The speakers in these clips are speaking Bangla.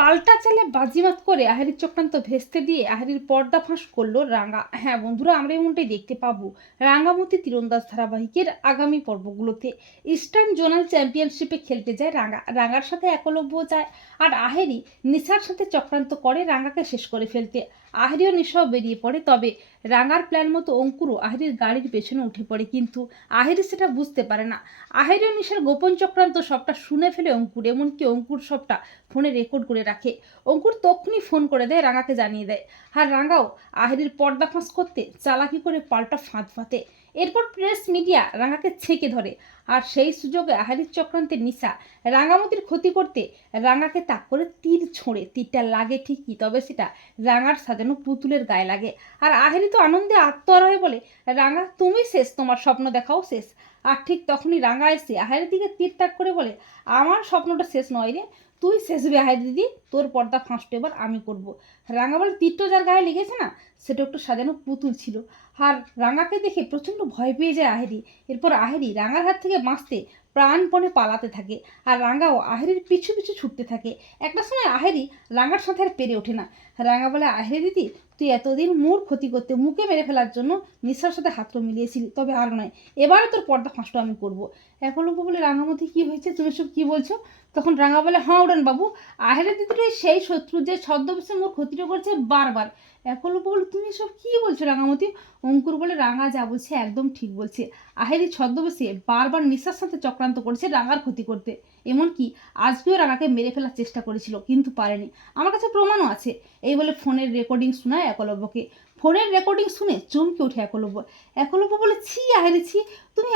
পাল্টা চালে বাজিমাত করে আহারির চক্রান্ত ভেস্তে দিয়ে আহারির পর্দা ফাঁস করল রাঙা। হ্যাঁ বন্ধুরা, আমরা এমনটাই দেখতে পাবো। রাঙামতি তীরন্দাজ ধারাবাহিকের আগামী পর্বগুলোতে। ইস্টার্ন জোনাল চ্যাম্পিয়নশিপে খেলতে যায় রাঙা। রাঙার সাথে একলব্য যায় আর আহেরি নিশার সাথে চক্রান্ত করে রাঙাকে শেষ করে ফেলতে। আহেরিও নিশাও বেরিয়ে পড়ে। তবে রাঙার প্ল্যান মতো অঙ্কুরও আহেরির গাড়ির পেছনে উঠে পড়ে, কিন্তু আহেরি সেটা বুঝতে পারে না। আহেরিও নিশার গোপন চক্রান্ত সবটা শুনে ফেলে অঙ্কুর, এমনকি অঙ্কুর সবটা ফোনে রেকর্ড করে রাখে। অঙ্কুর তখনই ফোন করে দেয়, রাঙাকে জানিয়ে দেয় আর রাঙাও, আহেরির পর্দা ফাঁস করতে চালাকি করে পাল্টা ফাঁদ ফাতে এরপর প্রেস মিডিয়া রাঙাকে ছেঁকে ধরে। আর সেই সুযোগে আহারির চক্রান্তের নিশা রাঙামতির ক্ষতি করতে রাঙাকে তাক করে তীর ছোঁড়ে। তীরটা লাগে ঠিকই, তবে সেটা রাঙার সাজানো পুতুলের গায়ে লাগে। আর আহেরি তো আনন্দে আত্মহারা হয়ে বলে, রাঙা, তুমি শেষ, তোমার স্বপ্ন দেখাও শেষ। আর ঠিক তখনই রাঙা এসে আহারের দিকে তীর তাক করে বলে, আমার স্বপ্নটা শেষ নয় রে, তুই শেষ বিহাই দিদি, তোর পর্দা ফাঁসটো এবার আমি করব। রাঙা বলে তীরটা যার গায়ে লেগেছে না, সেটা একটু সাজানো পুতুল ছিল। আর রাঙাকে দেখে প্রচণ্ড ভয় পেয়ে যায় আহেরি। এরপর আহেরি রাঙার হাত থেকে বাঁচতে প্রাণপণে পালাতে থাকে আর রাঙ্গাও আহেরির পিছু পিছু ছুটতে থাকে। একটা সময় আহেরি রাঙ্গার সাথে আর পেরে ওঠে না। রাঙ্গা বলে, আহেরি দিদি, তুই এতদিন মোর ক্ষতি করতে মুখে মেরে ফেলার জন্য নিঃশ্বার সাথে হাত মিলিয়েছিলি, তবে আর নয়। এবারে তোর পর্দা ফাঁসটা আমি করব। একলব্য বলে রাঙামতি কী হয়েছে? তুমি সব কী বলছো? তখন রাঙা বলে হ্যাঁ উড়ান বাবু। আহেরে দিদিটাই সেই শত্রু যে ছদ্মবেশে মোর ক্ষতিটা করছে বারবার। একলব্য বলে তুমি সব কি বলছো রাঙামতি? অঙ্কুর বলে, রাঙা যা বলছে একদম ঠিক বলছে। আহেরি ছদ্মবেশে বারবার নিঃশ্বাস সাথে চক্রান্ত করেছে রাঙার ক্ষতি করতে। এমনকি আজকেও রাঙাকে মেরে ফেলার চেষ্টা করেছিল, কিন্তু পারেনি। আমার কাছে প্রমাণও আছে। এই বলে ফোনের রেকর্ডিং শোনায় একলব্যকে। ফোনের রেকর্ডিং শুনে চমকে ওঠে একলব্য। একলব্য বলে, ছি আহেরে, ছি।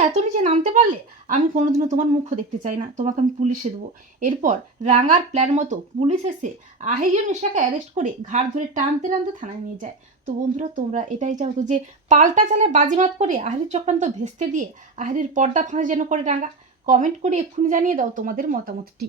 এত নিচে নামতে পারলে আমি কোনোদিনও তোমার মুখও দেখতে চাই না। তোমাকে আমি পুলিশে দেবো। এরপর রাঙার প্ল্যান মতো পুলিশ এসে আহিরিও নিশাকে অ্যারেস্ট করে ঘাড় ধরে টানতে টানতে থানায় নিয়ে যায়। তো বন্ধুরা, তোমরা এটাই চাও তো যে পাল্টা চালে বাজিমাত করে আহারির চক্রান্ত ভেস্তে দিয়ে আহারির পর্দা ফাঁস যেন করে রাঙা। কমেন্ট করে এক্ষুনি জানিয়ে দাও তোমাদের মতামতটি।